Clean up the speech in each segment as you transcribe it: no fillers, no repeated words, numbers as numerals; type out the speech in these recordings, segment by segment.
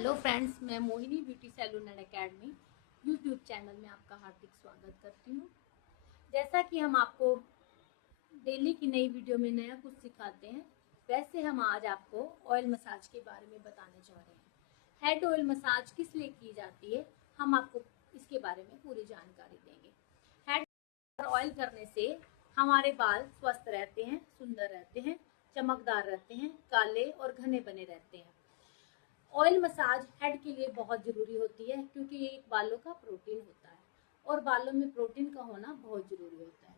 Hello friends, मैं Mohini beauty salon and academy YouTube channel में आपका हार्दिक स्वागत करती हूँ। जैसा कि हम आपको डेली की नई वीडियो में नया कुछ सिखाते हैं, वैसे हम आज आपको ऑयल मसाज के बारे में बताने जा रहे हैं। हेड ऑयल मसाज किस लिए की जाती है, हम आपको इसके बारे में पूरी जानकारी देंगे। हेड ऑयल करने से हमारे बाल स्वस्थ रहते हैं, सुंदर रहते हैं, चमकदार रहते हैं, काले और घने बने रहते हैं। ऑयल मसाज हेड के लिए बहुत ज़रूरी होती है क्योंकि ये एक बालों का प्रोटीन होता है और बालों में प्रोटीन का होना बहुत ज़रूरी होता है।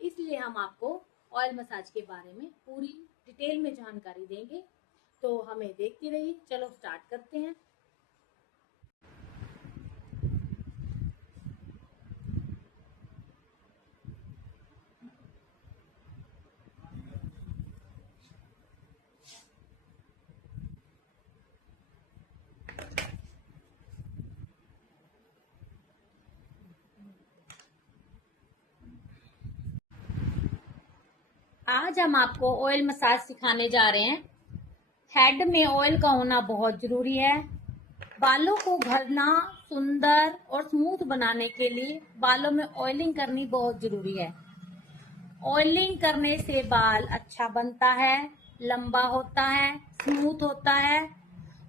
इसलिए हम आपको ऑयल मसाज के बारे में पूरी डिटेल में जानकारी देंगे, तो हमें देखते रहिए। चलो स्टार्ट करते हैं। आज हम आपको ऑयल मसाज सिखाने जा रहे हैं। हेड में ऑयल का होना बहुत जरूरी है। बालों को घना, सुंदर और स्मूथ बनाने के लिए बालों में ऑयलिंग करनी बहुत जरूरी है। ऑयलिंग करने से बाल अच्छा बनता है, लंबा होता है, स्मूथ होता है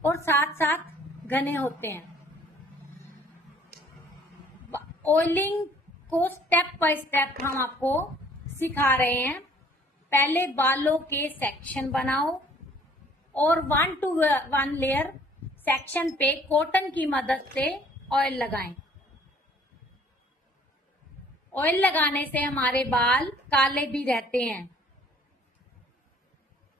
और साथ साथ घने होते हैं। ऑयलिंग को स्टेप बाय स्टेप हम आपको सिखा रहे हैं। पहले बालों के सेक्शन बनाओ और 1 to 1 लेयर सेक्शन पे कॉटन की मदद से ऑयल लगाएं। ऑयल लगाने से हमारे बाल काले भी रहते हैं।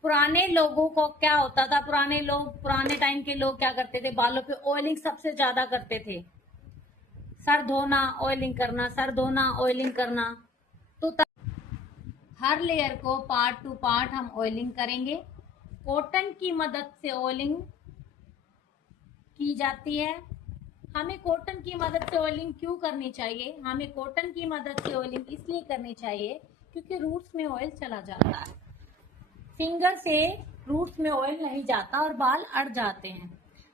पुराने लोगों को क्या होता था, पुराने टाइम के लोग क्या करते थे, बालों पे ऑयलिंग सबसे ज्यादा करते थे। सर धोना, ऑयलिंग करना, सर धोना, ऑयलिंग करना। तो हर लेयर को पार्ट टू पार्ट हम ऑयलिंग करेंगे। कॉटन की मदद से ऑयलिंग की जाती है। हमें कॉटन की मदद से ऑयलिंग क्यों करनी चाहिए? हमें कॉटन की मदद से ऑयलिंग इसलिए करनी चाहिए क्योंकि रूट्स में ऑयल चला जाता है। फिंगर से रूट्स में ऑयल नहीं जाता और बाल अड़ जाते हैं।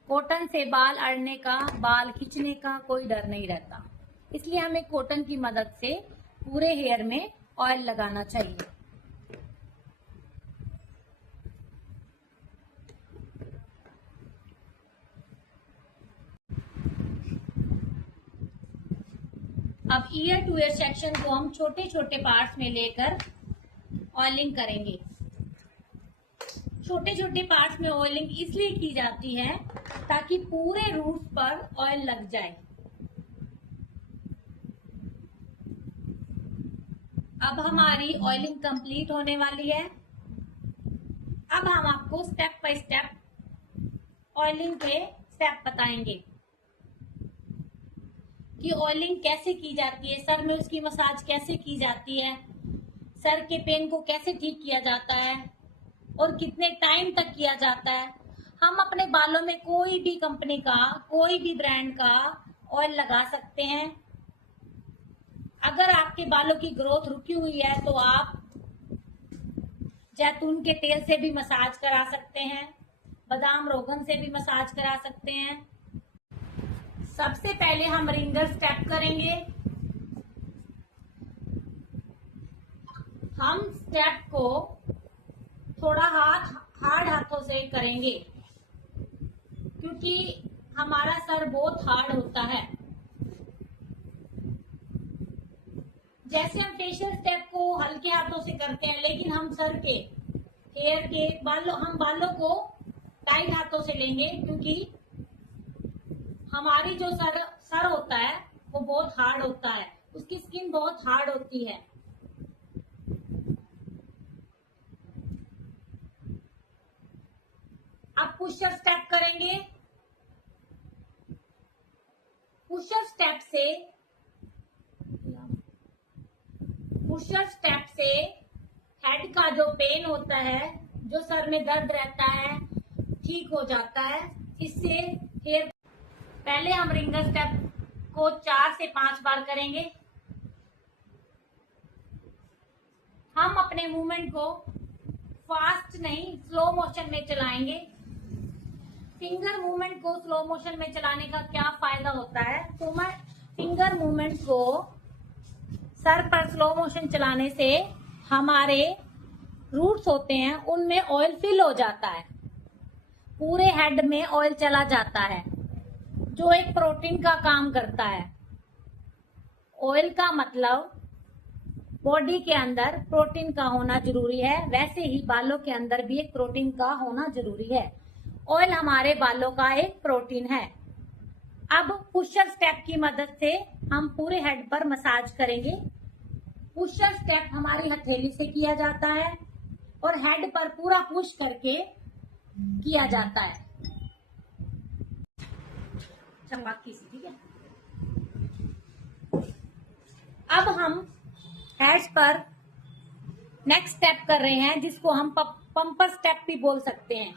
कॉटन से बाल अड़ने का, बाल खींचने का कोई डर नहीं रहता। इसलिए हमें कॉटन की मदद से पूरे हेयर में ऑयल लगाना चाहिए। अब ईयर टू ईयर सेक्शन को हम छोटे छोटे पार्ट्स में लेकर ऑयलिंग करेंगे। छोटे छोटे पार्ट्स में ऑयलिंग इसलिए की जाती है ताकि पूरे रूट्स पर ऑयल लग जाए। अब हमारी ऑयलिंग कंप्लीट होने वाली है। अब हम आपको स्टेप बाय स्टेप ऑयलिंग के स्टेप बताएंगे कि ऑयलिंग कैसे की जाती है, सर में उसकी मसाज कैसे की जाती है, सर के पेन को कैसे ठीक किया जाता है और कितने टाइम तक किया जाता है। हम अपने बालों में कोई भी कंपनी का, कोई भी ब्रांड का ऑयल लगा सकते हैं। अगर आपके बालों की ग्रोथ रुकी हुई है तो आप जैतून के तेल से भी मसाज करा सकते हैं, बादाम रोगन से भी मसाज करा सकते हैं। सबसे पहले हम रिंगर स्टेप करेंगे। हम स्टेप को थोड़ा हार्ड हाथों से करेंगे क्योंकि हमारा सर बहुत हार्ड होता है। जैसे हम फेशियल स्टेप को हल्के हाथों से करते हैं, लेकिन हम सर के हेयर के बालों को टाइट हाथों से लेंगे क्योंकि हमारी जो सर होता है वो बहुत हार्ड होता है, उसकी स्किन बहुत हार्ड होती है। अब पुशअप स्टेप करेंगे। पुशअप स्टेप से हेड का जो पेन होता है, जो सर में दर्द रहता है, ठीक हो जाता है। इससे हेयर पहले हम रिंगर स्टेप को 4 से 5 बार करेंगे। हम अपने मूवमेंट को फास्ट नहीं, स्लो मोशन में चलाएंगे। फिंगर मूवमेंट को स्लो मोशन में चलाने का क्या फायदा होता है? तो मैं फिंगर मूवमेंट को सर पर स्लो मोशन चलाने से हमारे रूट्स होते हैं उनमें ऑयल फिल हो जाता है, पूरे हेड में ऑयल चला जाता है, जो एक प्रोटीन का काम करता है। ऑयल का मतलब बॉडी के अंदर प्रोटीन का होना जरूरी है, वैसे ही बालों के अंदर भी एक प्रोटीन का होना जरूरी है। ऑयल हमारे बालों का एक प्रोटीन है। अब पुशर स्टेप की मदद से हम पूरे हेड पर मसाज करेंगे। पुशर स्टेप हमारी हथेली से किया जाता है और हेड पर पूरा पुश करके किया जाता है। चमकी सी, ठीक है। अब हम हेड पर नेक्स्ट स्टेप कर रहे हैं, जिसको हम पंपर स्टेप भी बोल सकते हैं।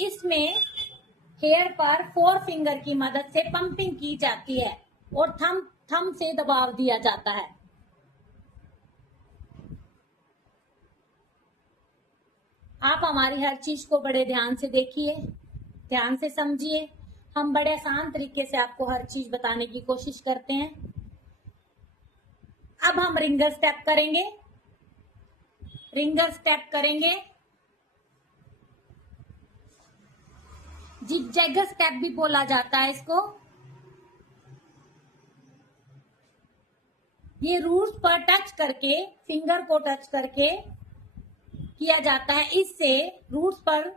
इसमें हेयर पर 4 फिंगर की मदद से पंपिंग की जाती है और थंब से दबाव दिया जाता है। आप हमारी हर चीज को बड़े ध्यान से देखिए, ध्यान से समझिए। हम बड़े आसान तरीके से आपको हर चीज बताने की कोशिश करते हैं। अब हम रिंगर स्टेप करेंगे। रिंगर स्टेप करेंगे, जिगजैग स्टेप भी बोला जाता है इसको। ये रूट्स पर टच करके, फिंगर को टच करके किया जाता है। इससे रूट्स पर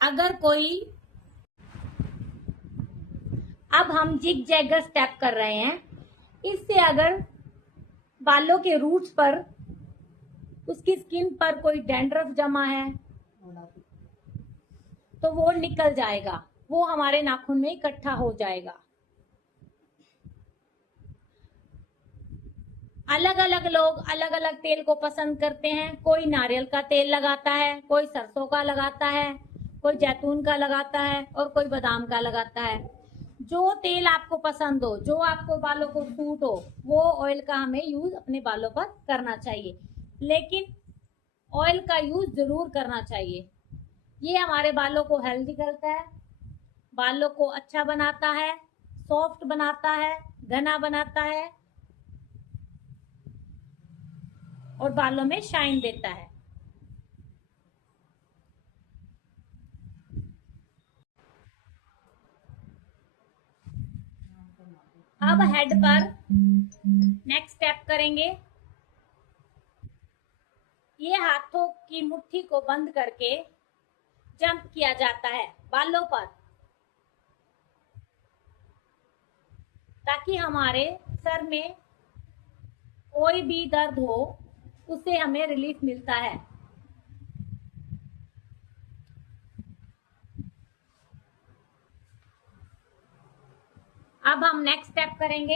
अगर कोई, अब हम जिगजैग स्टेप कर रहे हैं। इससे अगर बालों के रूट्स पर, उसकी स्किन पर कोई डैंड्रफ जमा है तो वो निकल जाएगा, वो हमारे नाखून में इकट्ठा हो जाएगा। अलग अलग लोग अलग अलग तेल को पसंद करते हैं। कोई नारियल का तेल लगाता है, कोई सरसों का लगाता है, कोई जैतून का लगाता है और कोई बादाम का लगाता है। जो तेल आपको पसंद हो, जो आपको बालों को सूट हो, वो ऑयल का हमें यूज अपने बालों पर करना चाहिए। लेकिन ऑयल का यूज जरूर करना चाहिए। ये हमारे बालों को हेल्दी करता है, बालों को अच्छा बनाता है, सॉफ्ट बनाता है, घना बनाता है और बालों में शाइन देता है। अब हेड पर नेक्स्ट स्टेप करेंगे। ये हाथों की मुट्ठी को बंद करके जंप किया जाता है बालों पर, ताकि हमारे सर में कोई भी दर्द हो उससे हमें रिलीफ मिलता है। अब हम नेक्स्ट स्टेप करेंगे।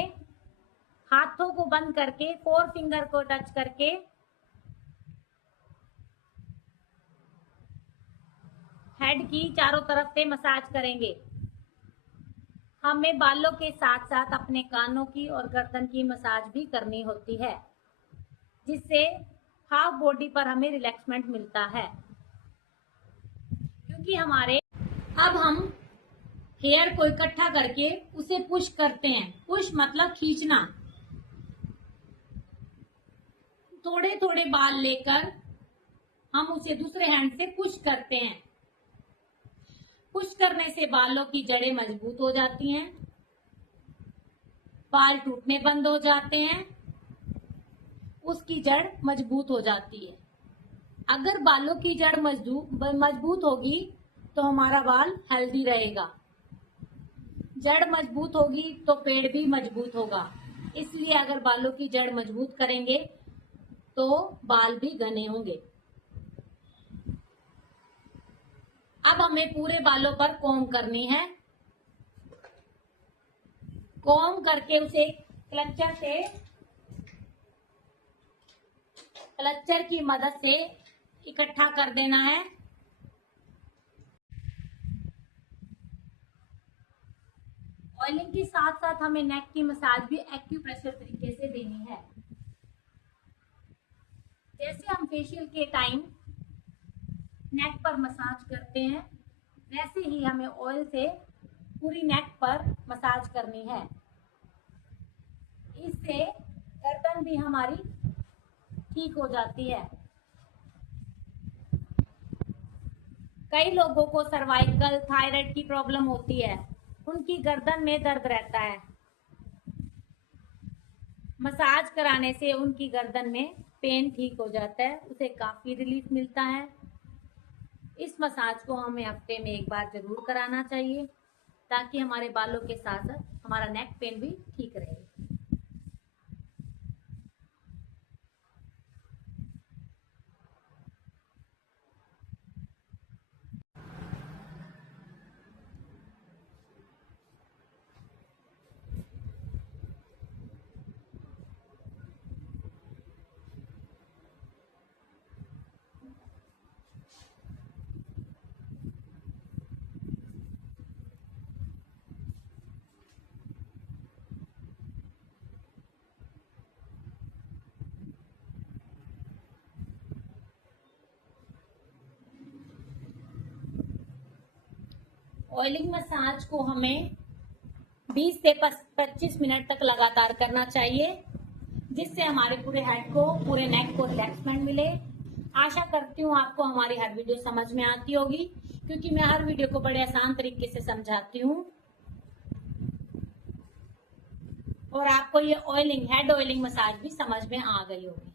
हाथों को बंद करके 4 फिंगर को टच करके हेड की चारों तरफ से मसाज करेंगे। हमें बालों के साथ साथ अपने कानों की और गर्दन की मसाज भी करनी होती है, जिससे हाफ बॉडी पर हमें रिलैक्समेंट मिलता है। क्योंकि अब हम हेयर को इकट्ठा करके उसे पुश करते हैं। पुश मतलब खींचना। थोड़े थोड़े बाल लेकर हम उसे दूसरे हैंड से पुश करते हैं। पुश करने से बालों की जड़ें मजबूत हो जाती हैं, बाल टूटने बंद हो जाते हैं, उसकी जड़ मजबूत हो जाती है। अगर बालों की जड़ मजबूत होगी तो हमारा बाल हेल्दी रहेगा। जड़ मजबूत होगी तो पेड़ भी मजबूत होगा। इसलिए अगर बालों की जड़ मजबूत करेंगे तो बाल भी घने होंगे। अब हमें पूरे बालों पर कॉम्ब करनी है। कॉम्ब करके उसे क्लचर की मदद से इकट्ठा कर देना है। ऑयलिंग के साथ साथ हमें नेक की मसाज भी एक्यूप्रेशर तरीके से देनी है। जैसे हम फेशियल के टाइम नेक पर मसाज करते हैं, वैसे ही हमें ऑयल से पूरी नेक पर मसाज करनी है। इससे गर्दन भी हमारी ठीक हो जाती है। कई लोगों को सर्वाइकल थायराइड की प्रॉब्लम होती है, उनकी गर्दन में दर्द रहता है। मसाज कराने से उनकी गर्दन में पेन ठीक हो जाता है, उसे काफी रिलीफ मिलता है। इस मसाज को हमें हफ्ते में एक बार जरूर कराना चाहिए ताकि हमारे बालों के साथ साथ हमारा नेक पेन भी ठीक रहे। ऑयलिंग मसाज को हमें 20 से 25 मिनट तक लगातार करना चाहिए, जिससे हमारे पूरे हेड को, पूरे नेक को रिलैक्समेंट मिले। आशा करती हूँ आपको हमारी हर वीडियो समझ में आती होगी, क्योंकि मैं हर वीडियो को बड़े आसान तरीके से समझाती हूँ और आपको ये ऑयलिंग, हेड ऑयलिंग मसाज भी समझ में आ गई होगी।